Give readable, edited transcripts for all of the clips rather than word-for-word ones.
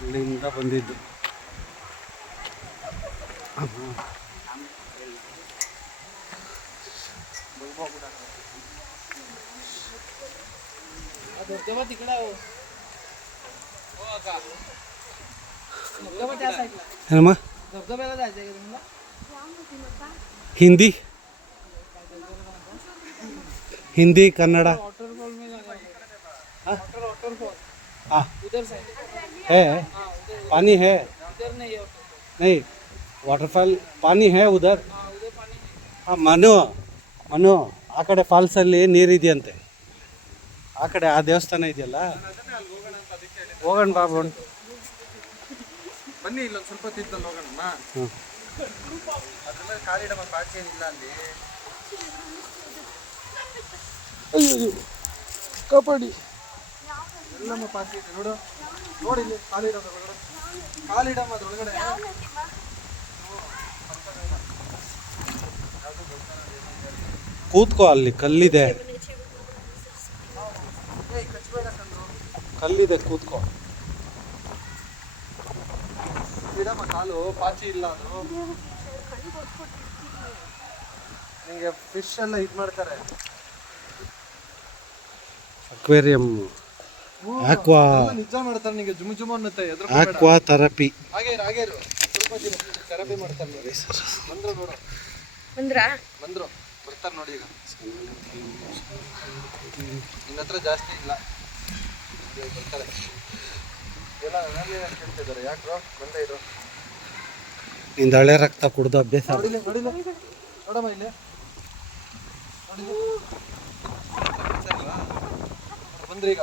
ಅಲ್ಲಿಂದ ಬಂದಿದ್ದು. ಏನಮ್ಮ ಹಿಂದಿ ಹಿಂದಿ ಕನ್ನಡ हाँ है पानी है नहीं वाटरफॉल पानी है उधर हाँ ಮನು ಆ ಕಡೆ ಫಾಲ್ಸಲ್ಲಿ ನೀರಿದೆಯಂತೆ. ಆ ಕಡೆ ಆ ದೇವಸ್ಥಾನ ಇದೆಯಲ್ಲ, ಹೋಗೋಣ ಬಾಬು. ಬನ್ನಿ ಇಲ್ಲೊಂದು ಸ್ವಲ್ಪ ತಿಂತಲ್ಲಿ ಹೋಗೋಣ. ಅದೆಲ್ಲ ಕಾಲಿಡಮ ಪಾಚಿ ಏನಿಲ್ಲ ಅಲ್ಲಿ. ಅಯ್ಯೋ ಕಾಪಾಡಿ. ಎಲ್ಲಮ್ಮ ಪಾಚಿ ಇದೆ ನೋಡು, ನೋಡಿ ಇಲ್ಲಿ ಕಾಲಿಡಮ ಒಳಗಡೆ, ಕಾಲಿಡಮ ಅದ್ರೊಳಗಡೆ. ಕೂತ್ಕೋ, ಅಲ್ಲಿ ಕಲ್ಲಿದೆ, ಕಲ್ಲಿದೆ, ಕೂತ್ಕೋ. ಇಡಮ್ಮ ಕಾಲು, ಪಾಚಿ ಇಲ್ಲ ಅದು. ನಿಂಗೆ ಫಿಶ್ ಎಲ್ಲ ಇದು ಮಾಡ್ತಾರೆ. ಅಕ್ವೇರಿಯಂ ಆಕ್ವಾ ನಿಜ ಮಾಡ್ತಾರೆ ನಿಂಗೆ, ಜುಮ್ ಜುಮ್ ಅನ್ನುತ್ತೆ. Aqua therapy. ಹಾಗೆ ಸ್ವಲ್ಪ ಥೆರಪಿ ಮಾಡ್ತಾರೆ ನೋಡಿ. ಬಂದ್ರು ನೋಡು, ಬಂದ್ರು ಬರ್ತಾರೆ ನೋಡಿ. ಈಗ ನಿನ್ನ ಹತ್ರ ಜಾಸ್ತಿ ಇಲ್ಲ, ಬರ್ತಾರೆ ಎಲ್ಲ ಕೇಳ್ತಿದ್ದಾರೆ. ಯಾಕ್ರೋ ಬಂದೇ ಇರು. ನಿಂದ ಹಳೆ ರಕ್ತ ಕುಡ್ದು ಅಭ್ಯಾಸ. ನೋಡಿಲ್ಲ ನೋಡಮ್ಮ ಇಲ್ಲಿ ಬಂದ್ರಿ. ಈಗ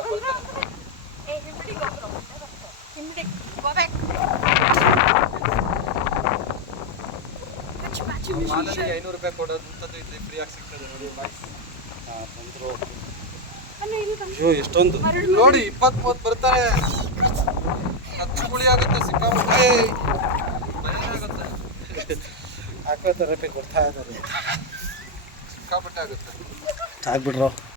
ಮಾಲಿಗೆ 500 ರೂಪಾಯಿ ಕೊಡೋದಂಥದ್ದು ಇಲ್ಲಿ ಫ್ರೀಯಾಗಿ ಸಿಗ್ತದೆ ನೋಡಿ. ಬಂದ್ರು. ಅಯ್ಯೋ ಎಷ್ಟೊಂದು ನೋಡಿ, 20-30 ಬರ್ತಾರೆ. ಹತ್ತು ಕುಳಿ ಆಗುತ್ತೆ, ಸಿಕ್ಕಾಪಟ್ಟೆ ಆಗುತ್ತೆ. ಆಕ್ವಾ ಥೆರಪಿ ಕೊಡ್ತಾ ಇದ್ದಾರೆ. ಸಿಕ್ಕಾಪಟ್ಟೆ ಆಗುತ್ತೆ. ಆಗ್ಬಿಡ್ರೋ.